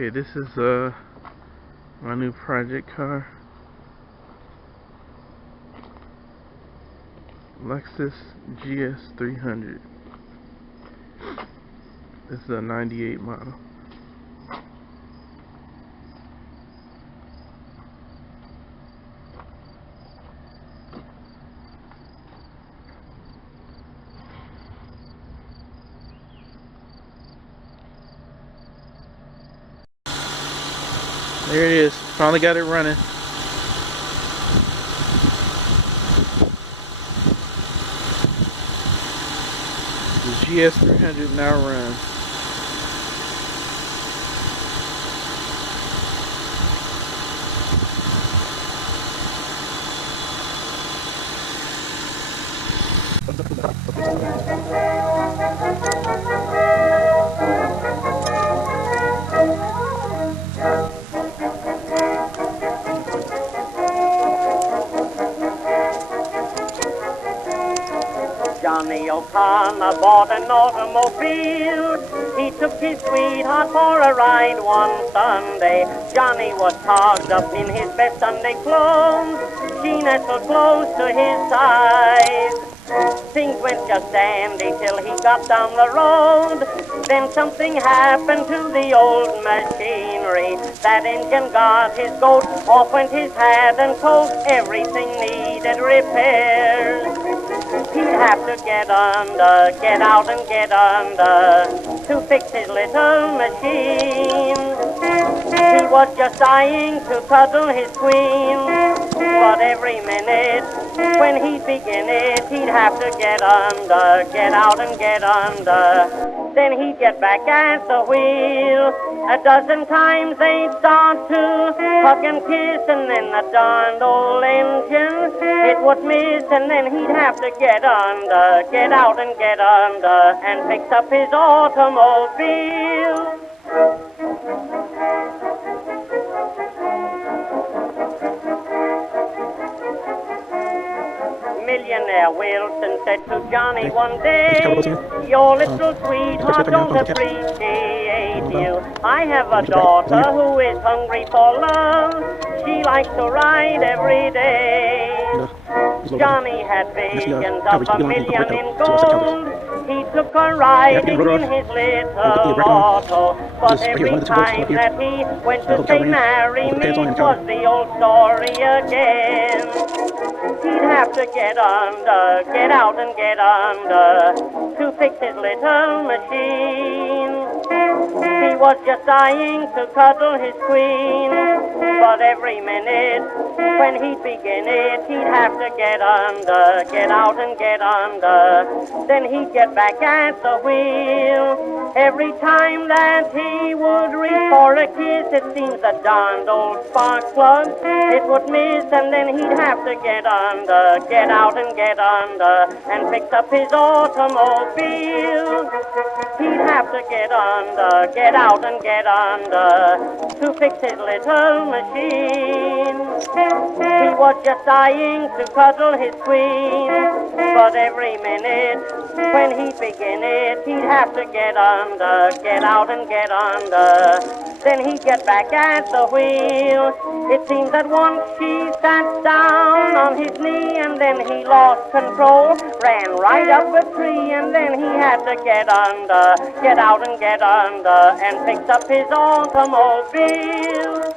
Okay, this is my new project car, Lexus GS300. This is a 98 model. There it is. Finally got it running. The GS300 now runs. Johnny O'Connor bought an automobile. He took his sweetheart for a ride one Sunday. Johnny was togged up in his best Sunday clothes. She nestled close to his side. Things went just dandy till he got down the road. Then something happened to the old machinery. That engine got his goat, off went his hat and coat. Everything needed repairs. He'd have to get under, get out and get under, to fix his little machine. He was just dying to cuddle his queen, but every minute when he'd begin it, he'd have to get under, get out and get under. Then he'd get back at the wheel. A dozen times they'd start to hug and kiss, and then the darned old engine, it would miss, and then he'd have to get under, get out and get under, and fix up his automobile. Millionaire Wilson said to Johnny one day, your little sweetheart don't appreciate you. I have a daughter who is hungry for love. She likes to ride every day. Johnny had visions of $1 million in gold. He took her riding in his little auto, but every time that he went to say marry me, was the old story again. He'd have to get under, get out and get under, to fix his little machine. He was just dying to cuddle his queen, but every minute when he'd begin it, he'd have to get under, get out and get under. Then he'd get back at the wheel. Every time that he would reach for a kiss, it seems the darned old spark plug, it would miss, and then he'd have to get under, get out and get under, and fix up his automobile. He'd have to get under, get out and get under, to fix his little machine. He was just dying to cuddle his queen, but every minute when he'd begin it, he'd have to get under, get out and get under. Then he'd get back at the wheel. It seems that once she sat down on his knee, and then he lost control, ran right up a tree, and then he had to get under, get out and get under, and fix up his automobile.